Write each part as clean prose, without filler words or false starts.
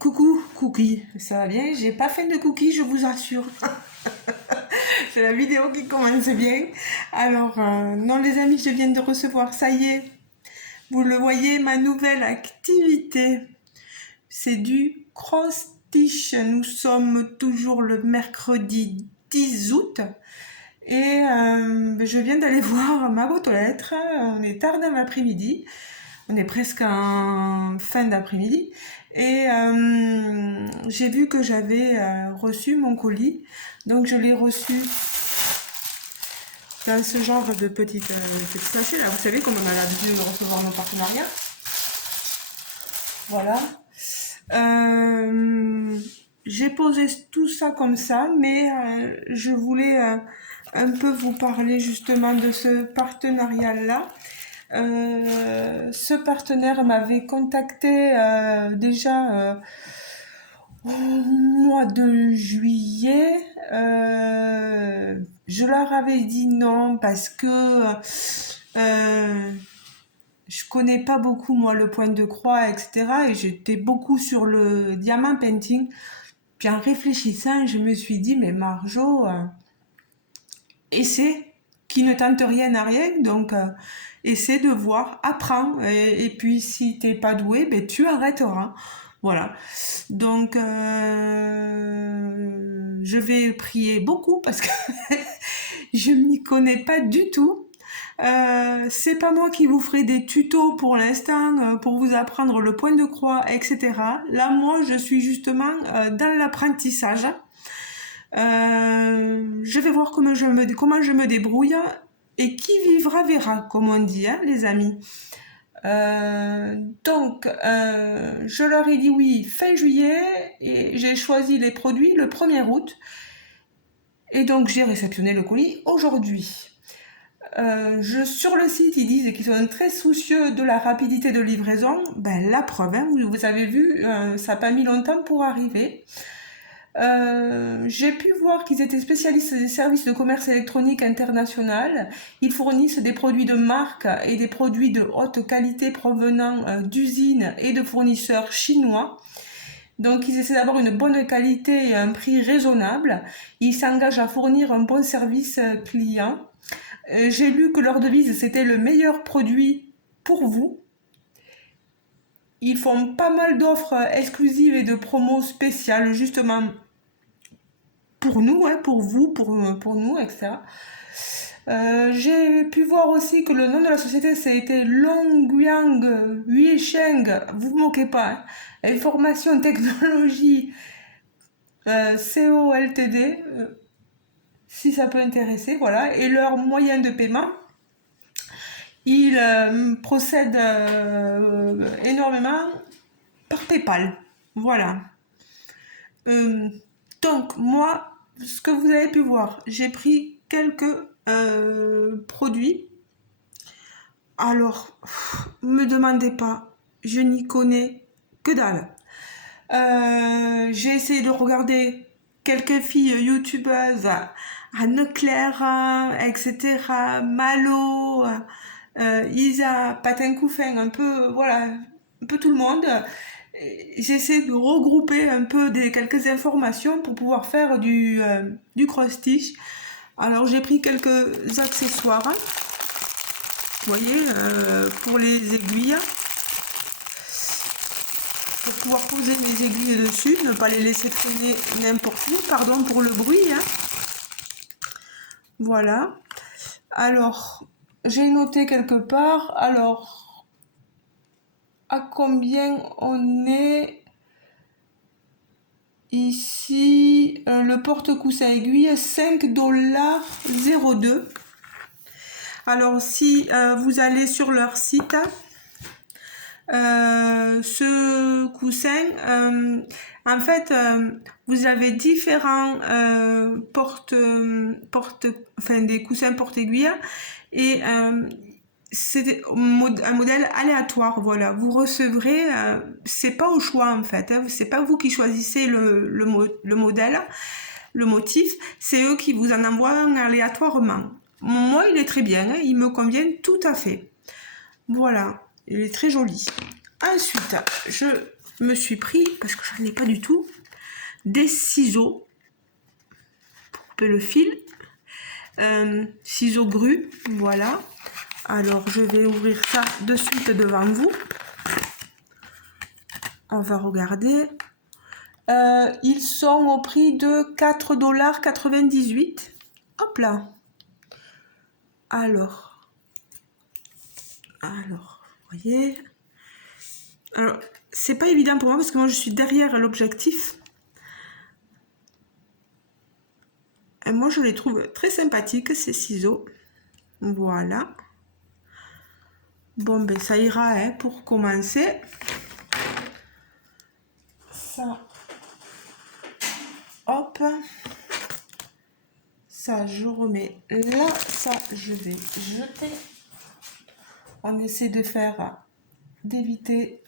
Coucou, cookies, ça va bien? J'ai pas faim de cookies, je vous assure. C'est la vidéo qui commence bien. Alors, non les amis, je viens de recevoir, ça y est, vous le voyez, ma nouvelle activité. C'est du cross-stitch. Nous sommes toujours le mercredi 10 août. Et je viens d'aller voir ma boîte aux lettres. On est tard dans l'après-midi. On est presque en fin d'après-midi. Et j'ai vu que j'avais reçu mon colis. Donc je l'ai reçu dans ce genre de petite sachet là. Vous savez comme on a l'habitude de recevoir nos partenariats. Voilà. J'ai posé tout ça comme ça, mais je voulais un peu vous parler justement de ce partenariat-là. Ce partenaire m'avait contacté déjà au mois de juillet. Je leur avais dit non parce que je connais pas beaucoup moi le point de croix, etc. Et j'étais beaucoup sur le diamant painting. Puis en réfléchissant, je me suis dit, mais Marjo, essaie, qui ne tente rien n'a rien, donc essaie de voir, apprends, et puis si t'es pas doué, ben, tu arrêteras. Voilà. Donc, je vais prier beaucoup parce que je m'y connais pas du tout. C'est pas moi qui vous ferai des tutos pour l'instant pour vous apprendre le point de croix, etc. Là, moi, je suis justement dans l'apprentissage. Je vais voir comment je me débrouille et qui vivra verra, comme on dit, hein, les amis. Donc, je leur ai dit oui fin juillet et j'ai choisi les produits le 1er août. Et donc, j'ai réceptionné le colis aujourd'hui. Sur le site, ils disent qu'ils sont très soucieux de la rapidité de livraison. Ben, la preuve, hein, vous avez vu, ça n'a pas mis longtemps pour arriver. J'ai pu voir qu'ils étaient spécialistes des services de commerce électronique international. Ils fournissent des produits de marque et des produits de haute qualité provenant d'usines et de fournisseurs chinois. Donc ils essaient d'avoir une bonne qualité et un prix raisonnable. Ils s'engagent à fournir un bon service client. J'ai lu que leur devise c'était le meilleur produit pour vous. Ils font pas mal d'offres exclusives et de promos spéciales justement pour nous, hein, pour vous, pour nous, etc. J'ai pu voir aussi que le nom de la société c'était Longguang Yuesheng, vous vous moquez pas, hein. Information Technologie CO Ltd, si ça peut intéresser, voilà. Et leur moyen de paiement, ils procèdent énormément par PayPal, voilà. Donc moi, ce que vous avez pu voir, j'ai pris quelques produits. Alors, me demandez pas, je n'y connais que dalle. J'ai essayé de regarder quelques filles youtubeuses, Anne-Claire, etc., Malo, Isa, Patin Couffin, un peu, voilà, un peu tout le monde. J'essaie de regrouper un peu quelques informations pour pouvoir faire du cross-stitch. Alors j'ai pris quelques accessoires, hein. Vous voyez, pour les aiguilles, pour pouvoir poser mes aiguilles dessus, ne pas les laisser traîner n'importe où, pardon pour le bruit, hein. Voilà. Alors, j'ai noté quelque part, alors, à combien on est ici, le porte-coussin aiguille, 5,02 $. Alors, si vous allez sur leur site, ce coussin, en fait, vous avez différents des coussins porte-aiguille et c'est un modèle aléatoire, voilà. Vous recevrez, c'est pas au choix en fait, hein, c'est pas vous qui choisissez le modèle, le motif, c'est eux qui vous en envoient aléatoirement. Moi, il est très bien, hein, il me convient tout à fait. Voilà, il est très joli. Ensuite, je je me suis pris, parce que je n'en ai pas du tout, des ciseaux pour couper le fil. Ciseaux grue, voilà. Alors, je vais ouvrir ça de suite devant vous. On va regarder. Ils sont au prix de 4,98 $. Hop là. Alors, vous voyez. Alors, c'est pas évident pour moi parce que moi je suis derrière l'objectif. Et moi je les trouve très sympathiques ces ciseaux. Voilà. Bon ben ça ira hein, pour commencer. Ça. Hop. Ça je remets là. Ça je vais jeter. On essaie de faire d'éviter.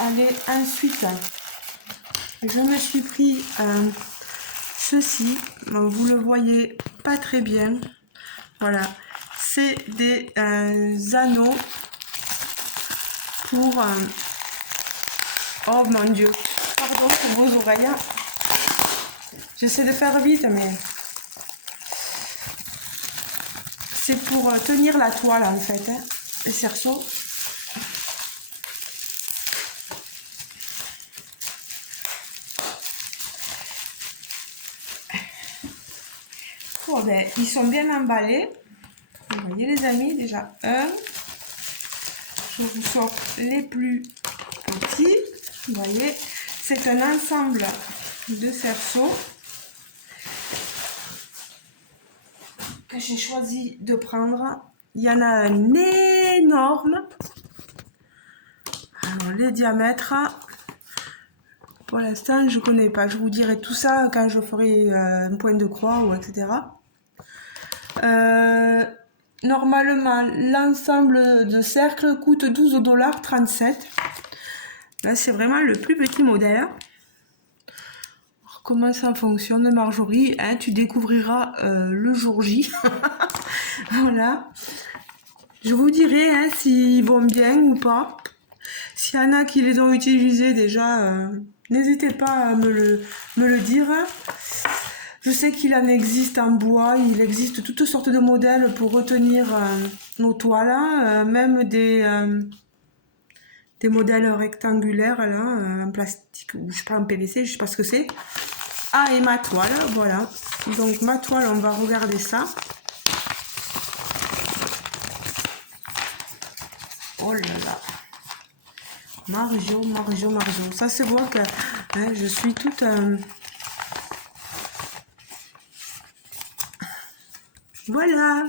Allez, ensuite, je me suis pris ceci. Vous le voyez pas très bien. Voilà, c'est des anneaux pour... oh mon Dieu, pardon pour vos oreilles. J'essaie de faire vite, mais c'est pour tenir la toile en fait, hein, les cerceaux. Oh, ben, ils sont bien emballés. Vous voyez les amis, déjà un. Je vous sors les plus petits. Vous voyez, c'est un ensemble de cerceaux que j'ai choisi de prendre. Il y en a un énorme. Alors les diamètres, pour l'instant je connais pas. Je vous dirai tout ça quand je ferai un point de croix ou etc. Normalement, l'ensemble de cercles coûte 12,37 $. Là, c'est vraiment le plus petit modèle. Alors, comment ça fonctionne, Marjorie, hein, tu découvriras le jour J. Voilà. Je vous dirai hein, s'ils vont bien ou pas. S'il y en a qui les ont utilisés déjà, n'hésitez pas à me le dire. Je sais qu'il en existe en bois, il existe toutes sortes de modèles pour retenir nos toiles, hein, même des modèles rectangulaires là, en plastique ou je sais pas en PVC, je sais pas ce que c'est. Ah et ma toile, voilà. Donc ma toile, on va regarder ça. Oh là là. Marjo. Ça se voit que hein, je suis toute... Voilà.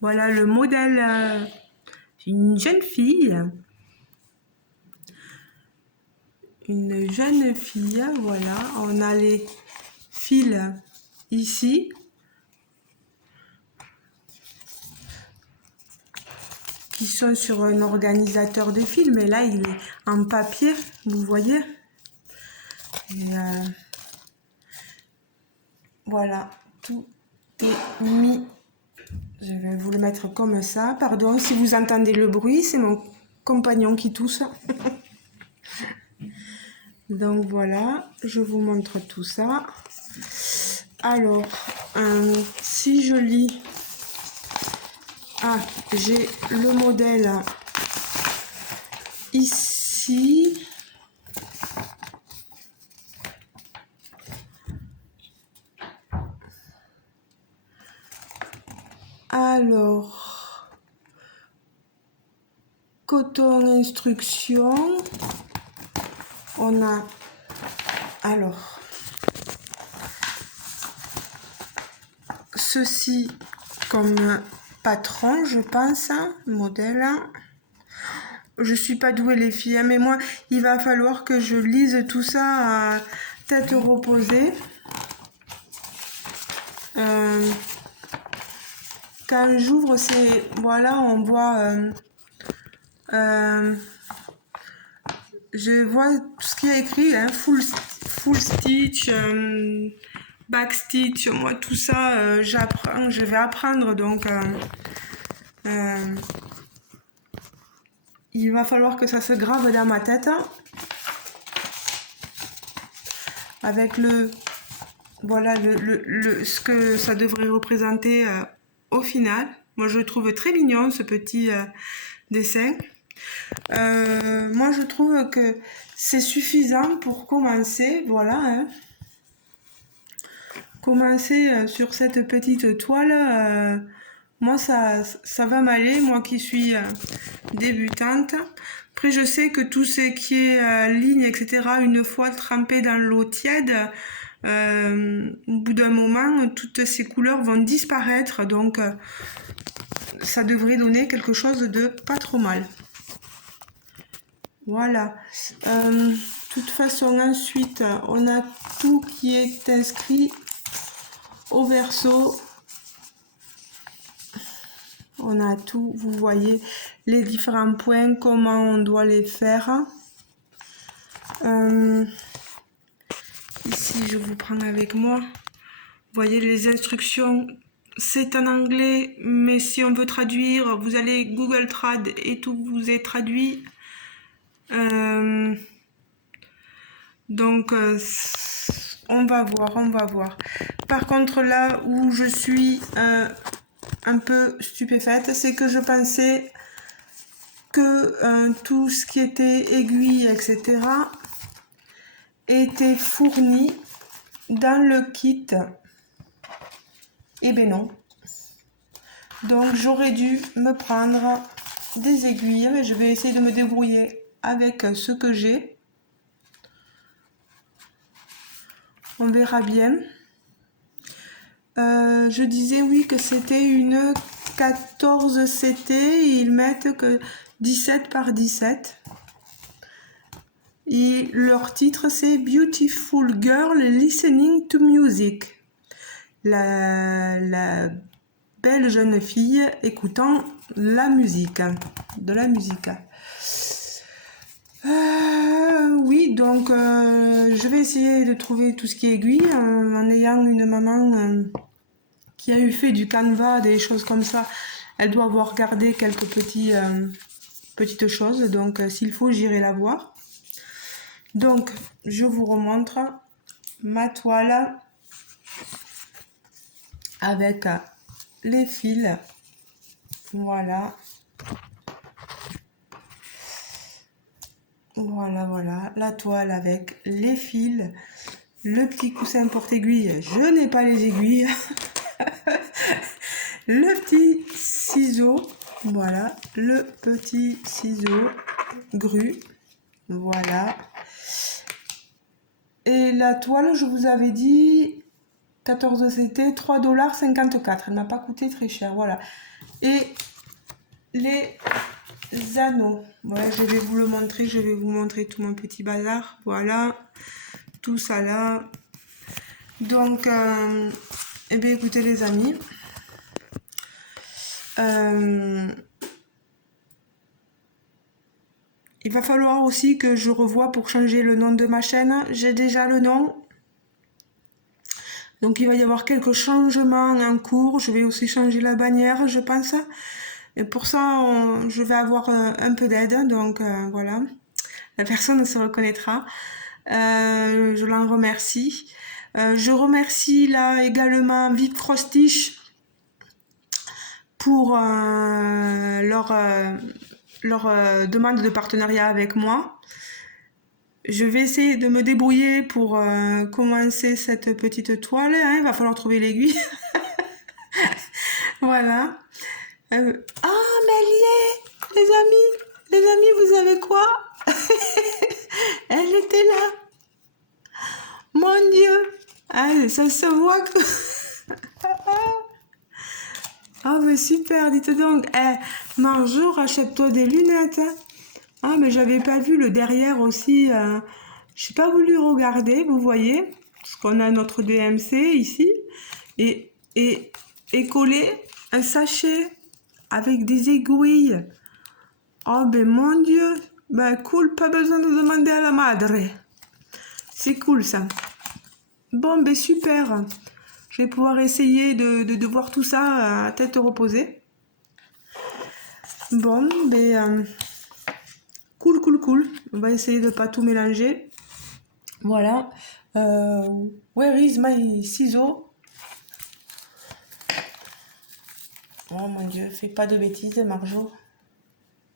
Voilà le modèle. Une jeune fille. Voilà. On a les fils ici. Qui sont sur un organisateur de fils. Mais là, il est en papier. Vous voyez. Et voilà. Tout est mis. Je vais vous le mettre comme ça. Pardon si vous entendez le bruit, c'est mon compagnon qui tousse. Donc voilà, je vous montre tout ça. Alors, si je lis... Ah, j'ai le modèle ici. Alors, coton instruction. On a, alors, ceci comme patron, je pense, hein, modèle. Je suis pas douée les filles, hein, mais moi, il va falloir que je lise tout ça à tête reposée. Quand j'ouvre, c'est, voilà, on voit, je vois tout ce qu'il y a écrit, hein, full stitch, back stitch, moi tout ça, j'apprends, je vais apprendre, donc il va falloir que ça se grave dans ma tête avec voilà ce que ça devrait représenter au final. Moi je le trouve très mignon ce petit dessin. Moi je trouve que c'est suffisant pour commencer, voilà, hein. Commencer sur cette petite toile, moi ça va m'aller, moi qui suis débutante. Après je sais que tout ce qui est ligne, etc., une fois trempé dans l'eau tiède, au bout d'un moment, toutes ces couleurs vont disparaître, donc ça devrait donner quelque chose de pas trop mal. Voilà. De toute façon, ensuite, on a tout qui est inscrit au verso. On a tout, vous voyez, les différents points, comment on doit les faire. Ici, je vous prends avec moi. Vous voyez les instructions, c'est en anglais, mais si on veut traduire, vous allez Google Trad et tout vous est traduit. Donc, on va voir, on va voir. Par contre, là où je suis un peu stupéfaite, c'est que je pensais que tout ce qui était aiguille, etc., était fourni dans le kit. Eh ben non. Donc j'aurais dû me prendre des aiguilles, mais je vais essayer de me débrouiller avec ce que j'ai. On verra bien. Je disais oui que c'était une 14 CT et ils mettent que 17 par 17. Et leur titre c'est Beautiful Girl Listening to Music. La belle jeune fille écoutant la musique, de la musique. Oui, donc je vais essayer de trouver tout ce qui est aiguille en ayant une maman qui a eu fait du canevas, des choses comme ça. Elle doit avoir gardé quelques petites choses, donc s'il faut, j'irai la voir. Donc, je vous remontre ma toile avec les fils. Voilà. Voilà, voilà, la toile avec les fils, le petit coussin porte-aiguille, je n'ai pas les aiguilles, le petit ciseau, voilà, le petit ciseau grue, voilà, et la toile, je vous avais dit, 14 CT, 3,54 $, elle m'a pas coûté très cher, voilà, et les anneaux, voilà, je vais vous le montrer, je vais vous montrer tout mon petit bazar, voilà, tout ça là. Donc eh bien écoutez les amis, il va falloir aussi que je revoie pour changer le nom de ma chaîne. J'ai déjà le nom, donc il va y avoir quelques changements en cours. Je vais aussi changer la bannière, je pense. Et pour ça, je vais avoir un peu d'aide. Donc voilà, la personne se reconnaîtra. Je l'en remercie. Je remercie là également Vic Frostich pour leur demande de partenariat avec moi. Je vais essayer de me débrouiller pour commencer cette petite toile. Hein. Il va falloir trouver l'aiguille. Voilà. Ah, mais elle y est, les amis, vous savez quoi? Elle était là. Mon Dieu. Ah, ça se voit que... Ah, mais super, dites donc. Eh, Marjo, rachète-toi des lunettes. Hein. Ah, mais j'avais pas vu le derrière aussi. J'ai pas voulu regarder, vous voyez. Parce qu'on a notre DMC ici. Et collé un sachet avec des aiguilles. Oh, ben mon Dieu. Ben cool, pas besoin de demander à la madre. C'est cool ça. Bon, ben super. Je vais pouvoir essayer de voir tout ça à tête reposée. Bon, ben Cool, cool, cool. On va essayer de pas tout mélanger. Voilà. Where is my ciseaux? Oh mon Dieu, fais pas de bêtises, Marjo.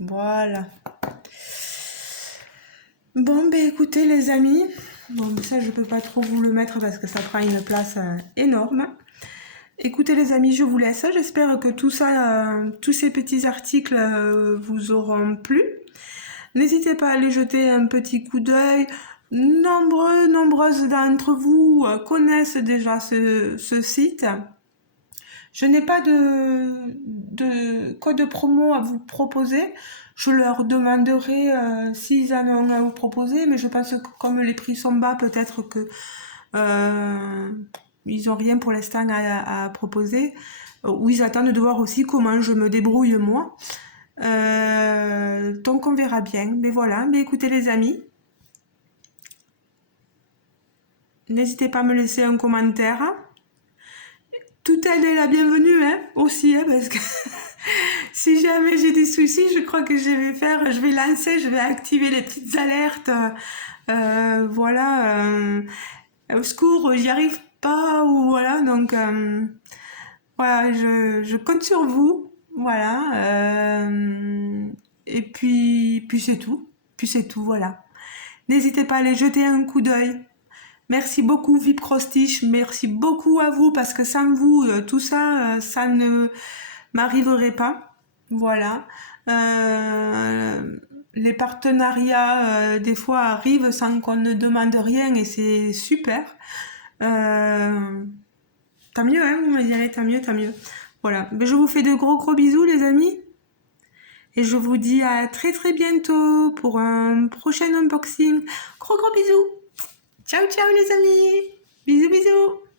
Voilà. Bon, ben écoutez les amis, bon, ça je peux pas trop vous le mettre parce que ça prend une place énorme. Écoutez les amis, je vous laisse. J'espère que tout ça, tous ces petits articles vous auront plu. N'hésitez pas à aller jeter un petit coup d'œil. Nombreuses d'entre vous connaissent déjà ce site. Je n'ai pas de code promo à vous proposer. Je leur demanderai s'ils en ont à vous proposer, mais je pense que comme les prix sont bas, peut-être que ils n'ont rien pour l'instant à proposer. Ou ils attendent de voir aussi comment je me débrouille moi. Donc on verra bien. Mais voilà, mais écoutez les amis. N'hésitez pas à me laisser un commentaire. Toute aide est la bienvenue, hein, aussi, hein, parce que si jamais j'ai des soucis, je crois que je vais lancer, je vais activer les petites alertes. Voilà, au secours, j'y arrive pas, ou voilà, donc voilà, je compte sur vous, voilà, et puis c'est tout, voilà. N'hésitez pas à aller jeter un coup d'œil. Merci beaucoup VIP Crostiche, merci beaucoup à vous parce que sans vous, tout ça, ça ne m'arriverait pas. Voilà. Les partenariats, des fois, arrivent sans qu'on ne demande rien et c'est super. Tant mieux, hein, vous me direz, tant mieux. Voilà. Mais je vous fais de gros bisous, les amis. Et je vous dis à très bientôt pour un prochain unboxing. Gros bisous. Ciao les amis. Bisous.